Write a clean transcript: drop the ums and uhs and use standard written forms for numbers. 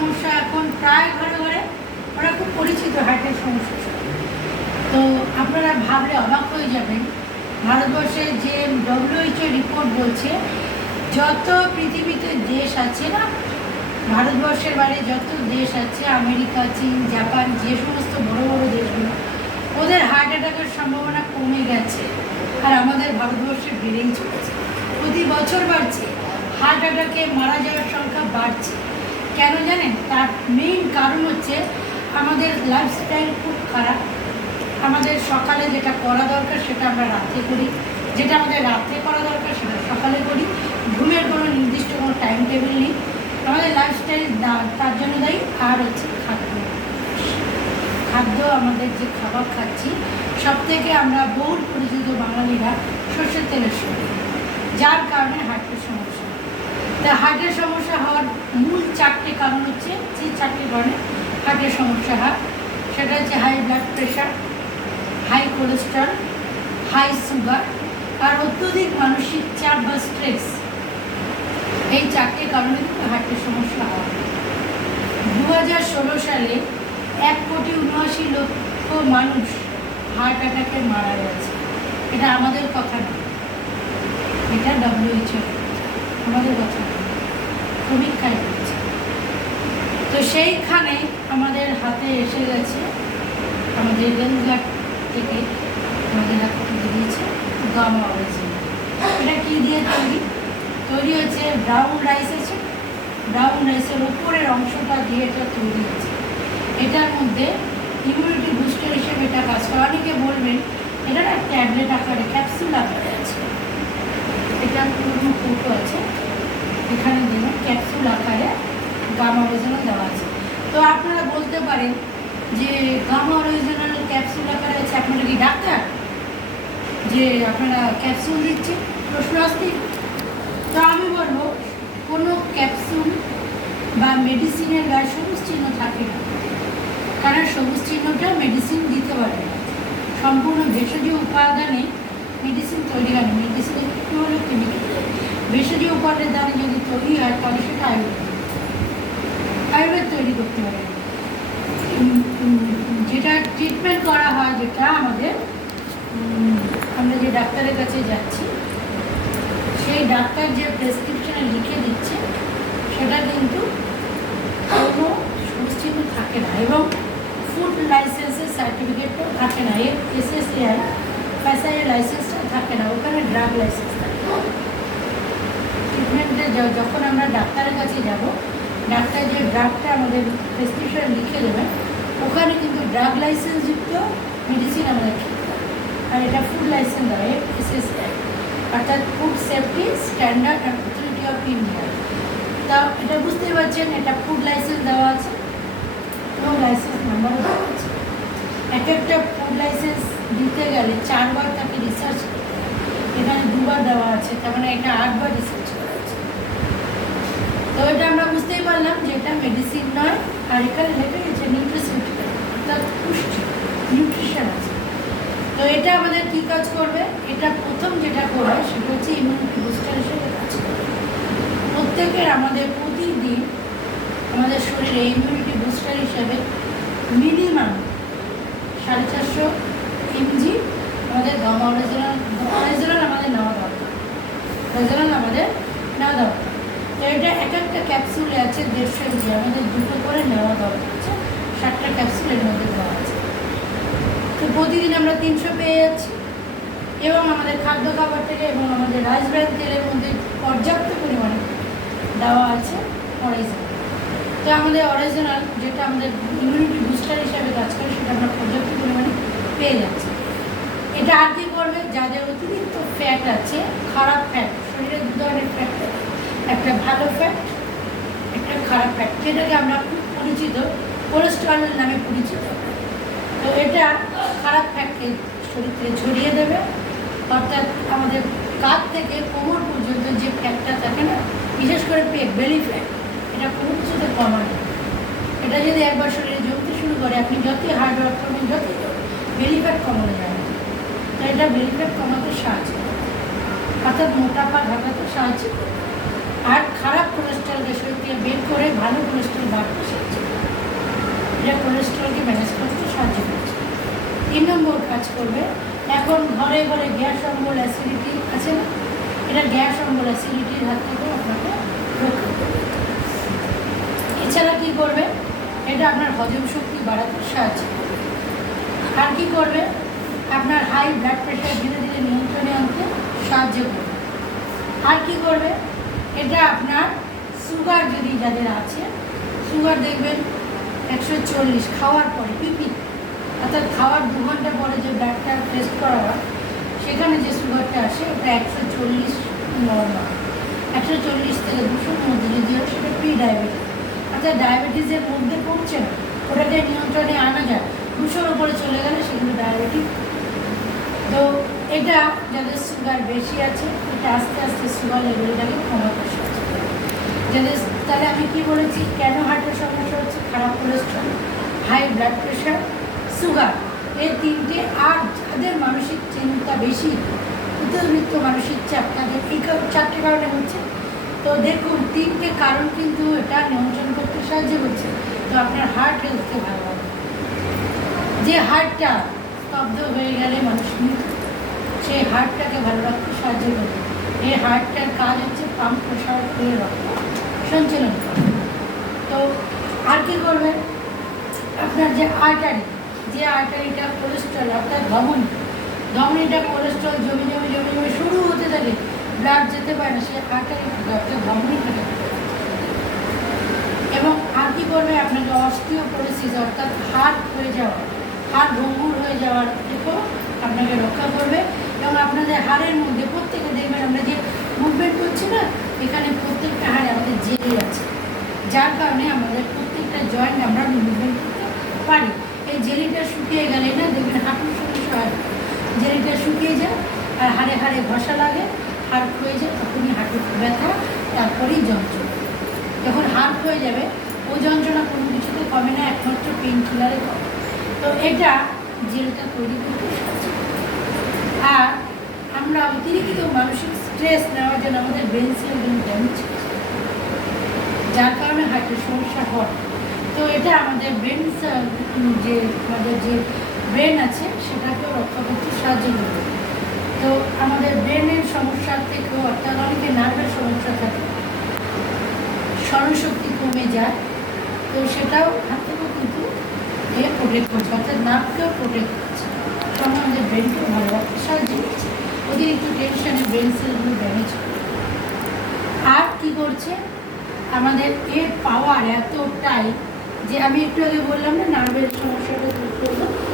সমস্যা এখন প্রায় ঘরে ঘরে, ওরা খুব পরিচিত হার্টের সমস্যা। তো আপনারা ভাবলে অবাক হয়ে যাবেন, ভারতবর্ষে যে WHO রিপোর্ট বলছে যত পৃথিবীতে দেশ আছে না, ভারতবর্ষের বাইরে যত দেশ আছে, আমেরিকা, চীন, জাপান, যে সমস্ত বড় বড় দেশগুলো, ওদের হার্ট অ্যাটাকের সম্ভাবনা কমে গেছে, আর আমাদের ভারতবর্ষে বেড়েই চলেছে, প্রতি বছর বাড়ছে। হার্ট অ্যাটাকে মারা যাওয়ার সংখ্যা বাড়ছে। কেন জানেন? তার মেইন কারণ হচ্ছে আমাদের লাইফস্টাইল খুব খারাপ। আমাদের সকালে যেটা করা দরকার সেটা আমরা রাত্রে করি, যেটা আমাদের রাত্রে করা দরকার সেটা সকালে করি। ঘুমের কোনো নির্দিষ্ট কোনো টাইম টেবিল নেই। আমাদের লাইফস্টাইল তার জন্য দায়ী। আর হচ্ছে খাদ্য, আমাদের যে খাবার খাচ্ছি, সব থেকে আমরা বহুল পরিচিত বাঙালিরা সর্ষের তেলের সঙ্গে, যার কারণে হার্টের সমস্যা। তা হার্টের সমস্যা হওয়ার মূল 4টে কারণ হচ্ছে, যে 4টে কারণে হার্টের সমস্যা হয় সেটা হচ্ছে high blood pressure, high cholesterol, high sugar, আর অত্যধিক মানসিক চাপ বা স্ট্রেস। এই 4টে কারণে কিন্তু হার্টের সমস্যা হয়। 2016 সালে 1,79,00,000 মানুষ হার্ট অ্যাটাকে মারা গেছে। এটা আমাদের কথা না, এটা WHO, আমাদের কথা না, সমীক্ষায় বলছে। তো সেইখানে আমাদের হাতে এসে গেছে, আমাদের রেলঘাট থেকে আমাদের হাতে দিয়েছে গামা অরিজিনাল। এটা কী দিয়ে তৈরি হচ্ছে? ব্রাউন রাইস আছে, ব্রাউন রাইসের উপরের অংশটা দিয়ে এটা তৈরি হচ্ছে। এটার মধ্যে ইমিউনিটি বুস্টার হিসেবে এটা কাজ করে। অনেকে বলবেন এটা না ট্যাবলেট আকারে, ক্যাপসুল আকারে আছে। এটা পুরনো ফটো আছে, এখানে দেখুন ক্যাপসুল আকারে গামা অরিজিনাল দেওয়া আছে। তো আপনারা বলতে পারেন যে গামা অরিজিনাল ক্যাপসুল আকারে আছে, আপনারা কি ডাক্তার যে আপনারা ক্যাপসুল দিচ্ছেন? প্রশ্ন আসতেই। তো আমি বলবো কোনো ক্যাপসুল বা মেডিসিনের গায়ে সবুজ চিহ্ন থাকে না, কারণ সবুজ চিহ্নটা মেডিসিন দিতে পারে না। সম্পূর্ণ ভেষজ উপাদানে মেডিসিন তৈরি হয় না। মেডিসিন একটু হলো কেমিক্যাল, ভেষজ উপাদানে যদি তৈরি হয় তাহলে সেটা আয়ুর্বেদ তৈরি করতে পারে। যেটা ট্রিটমেন্ট করা হয়, যেটা আমাদের আমরা যে ডাক্তারের কাছে যাচ্ছি, সেই ডাক্তার যে প্রেসক্রিপশনে লিখে দিচ্ছে সেটা কিন্তু কোনো সুচিহ্ন থাকে না, এবং ফুড লাইসেন্সের সার্টিফিকেটও থাকে না। এর SSAI ফ্যাসাইয়ের লাইসেন্সটা থাকে না, ওখানে ড্রাগ লাইসেন্স থাকে। ট্রিটমেন্টে যখন আমরা ডাক্তারের কাছে যাব, ডাক্তার যে ড্রাগটা আমাদের প্রেসক্রিপশন লিখে দেবেন, ওখানে কিন্তু ড্রাগ লাইসেন্সযুক্ত মেডিসিন আমাদের খেতে হবে। আর এটা ফুড লাইসেন্স দেয় SSAI, অর্থাৎ food safety standard authority of India. তা এটা বুঝতেই পারছেন, এটা ফুড লাইসেন্স দেওয়া আছে এবং লাইসেন্স নাম্বারও দেওয়া আছে। এক একটা ফুড লাইসেন্স দিতে গেলে 4 বার তাকে রিসার্চ করতে হয়, এখানে 2 বার দেওয়া আছে, তার মানে এটা 8 বার রিসার্চ করা আছে। তো এটা আমরা বুঝতেই পারলাম যে এটা মেডিসিন নয়। আর এখানে লেখা গেছে নিউট্রিসিউটিক্যাল, অর্থাৎ পুষ্টি, নিউট্রিশন আছে। তো এটা আমাদের কী কাজ করবে? এটা প্রথম যেটা করবে সেটা হচ্ছে ইমিউনিটি বুস্টার হিসেবে কাজ করবে। প্রত্যেকের আমাদের প্রতিদিন আমাদের শরীরে ইমিউনিটি বুস্টার হিসেবে মিনিমাম 450 mg আমাদের গামা অরিজিনাল আমাদের নেওয়া দরকার, আমাদের নেওয়া দরকার। তো এটা এক একটা ক্যাপসুলে আছে 150 mg, আমাদের 2টো করে নেওয়া দরকার আছে। 7টা ক্যাপসুলের মধ্যে দেওয়া আছে। তো প্রতিদিন আমরা 300 পেয়ে যাচ্ছি, এবং আমাদের খাদ্য খাবার থেকে এবং আমাদের রাইস ব্র্যান তেলের মধ্যে পর্যাপ্ত পরিমাণে দেওয়া আছে অরিজিনাল। তো আমাদের অরিজিনাল যেটা আমাদের ইমিউনিটি বুস্টার হিসাবে কাজ করে, সেটা আমরা পর্যাপ্ত পরিমাণে পেয়ে যাচ্ছি। এটা আর কি করবে? যাদের অতিরিক্ত ফ্যাট আছে, খারাপ ফ্যাট, শরীরে 2 ধরনের ফ্যাট, একটা ভালো ফ্যাট, একটা খারাপ ফ্যাট, যেটাকে আমরা খুব পরিচিত কোলেস্ট্রল নামে পরিচিত। তো এটা খারাপ ফ্যাটকে শরীর থেকে ঝরিয়ে দেবে, অর্থাৎ আমাদের কাঁধ থেকে কোমর পর্যন্ত যে ফ্যাটটা থাকে না, বিশেষ করে পেট, বেলি ফ্যাট, এটা কোনো কিছুতে কমানো। এটা যদি একবার শরীরে জমতে শুরু করে, আপনি যতই হার্ড ওয়ার্ক করবেন, যতই বেলি ফ্যাট কমানো যায় না। তো এটা বেলি ফ্যাট কমাতে সাহায্য করে, অর্থাৎ মোটাপা ঘটাতে সাহায্য করে। আর খারাপ কোলেস্ট্রলকে শরীর থেকে বের করে ভালো কোলেস্ট্রল বাড়তে সাহায্য করবে, এটা কোলেস্ট্রলকে ম্যানেজ করতে সাহায্য করছে। 3 নম্বর কাজ করবে, এখন ঘরে ঘরে গ্যাস অম্বল অ্যাসিডিটি আছে না, এটা গ্যাস অম্বল অ্যাসিডিটির হাত থেকেও আপনাকে রক্ষা করবে। এছাড়া কী করবে, এটা আপনার হজম শক্তি বাড়াতে সাহায্য করবে। আর কী করবে, আপনার হাই ব্লাড প্রেশার ধীরে ধীরে নিয়ন্ত্রণে আনতে সাহায্য করবে। আর কী করবে, এটা আপনার সুগার যদি যাদের আছে, সুগার দেখবেন 140 খাওয়ার পরে পিপি, অর্থাৎ খাওয়ার 2 ঘন্টা পরে যে ব্লাডটা টেস্ট করা হয় সেখানে যে সুগারটা আসে ওটা 140 নর্মাল, 140 থেকে 200-র মধ্যে যদি হয় সেটা প্রি ডায়াবেটিস, অর্থাৎ ডায়াবেটিসের মধ্যে পড়ছে না, ওটাকে নিয়ন্ত্রণে আনা যায়। 200-র উপরে চলে গেলে সেগুলো ডায়াবেটিক। তো এটা যাদের সুগার বেশি আছে এটা আস্তে আস্তে সুগার লেভেলটাকে কমাতে সাহায্য করে। যাদের, তাহলে আমি কি বলেছি, কেন হার্টের সমস্যা হচ্ছে, খারাপ cholesterol, high blood pressure, sugar, এই 3টে। আর যাদের মানসিক চিন্তা বেশি, অতিরিক্ত মানসিক চাপ, তাদের এই 4টে কারণে হচ্ছে। তো দেখুন 3টে কারণ কিন্তু এটা নিয়ন্ত্রণ করতে সাহায্য করছে। তো আপনার হার্ট হেলথকে ভালো হবে। যে হার্টটা স্তব্ধ হয়ে গেলে মানুষ মৃত্যু, সেই হার্টটাকে ভালো রাখতে সাহায্য করবে। এই হার্টটার কাজ হচ্ছে পাম্প প্রসার করে রক্ত সঞ্চালন করা। তো আর কী করবে, আপনার যে আর্টারি, যে আর্টারিটা কোলেস্ট্রল, অর্থাৎ ধমনিটা কোলেস্ট্রল জমে জমে জমে জমে শুরু হতে থাকে, ব্লাড যেতে পারে না, সেই আর্টারিটাকে অর্থাৎ ধমনিটাকে। এবং আর কী করবে, আপনাকে অস্টিওপোরোসিস অর্থাৎ হাড় হয়ে যাওয়া, হাড় ভঙ্গুর হয়ে যাওয়ার থেকেও আপনাকে রক্ষা করবে। এবং আপনাদের হাড়ের মধ্যে প্রত্যেকে দেখবেন আমরা যে মুভমেন্ট করছি না, এখানে প্রত্যেকটা হাড়ে আমাদের জেলি আছে, যার কারণে আমাদের প্রত্যেকটা জয়েন্ট আমরা মুভমেন্ট করতে পারি। এই জেলিটা শুকিয়ে গেলে না দেখবেন হাঁটুর সমস্যা হয়, জেলিটা শুকিয়ে যায় আর হাড়ে হাড়ে ঘষা লাগে, হাড় ক্ষয়ে যায়, তখনই হাঁটুর ব্যথা, তারপরেই যন্ত্রণা। যখন হাড় ক্ষয়ে যাবে ওই যন্ত্রণা কোনো কিছুতে কমে না, একমাত্র পেন কিলারে কমে। তো এটা জেলটা তৈরি করতে সাহায্য করে। আর আমরা অতিরিক্ত মানসিক স্ট্রেস নেওয়ার জন্য আমাদের ব্রেন সেলগুলো ড্যামেজ হচ্ছে, যার কারণে হার্টের সমস্যা হয়। তো এটা আমাদের ব্রেন, যে আমাদের যে ব্রেন আছে সেটাকেও রক্ষা করতে সাহায্য করবে। তো আমাদের ব্রেনের সমস্যার থেকেও, অর্থাৎ অনেকে নার্ভের সমস্যা থাকে, স্মরণশক্তি কমে যায়, তো সেটাও হাত থেকেও কিন্তু এ প্রোটেক্ট করছে, অর্থাৎ নার্ভকেও প্রোটেক্ট করছে, সঙ্গে আমাদের ব্রেনকেও ভালো রাখতে সাহায্য করছে। অতিরিক্ত টেনশনে ব্রেন সেলগুলো ড্যামেজ করে। আর কী করছে, আমাদের এর পাওয়ার এতটাই যে আমি একটু আগে বললাম না নার্ভের সমস্যাটা দূর করবো,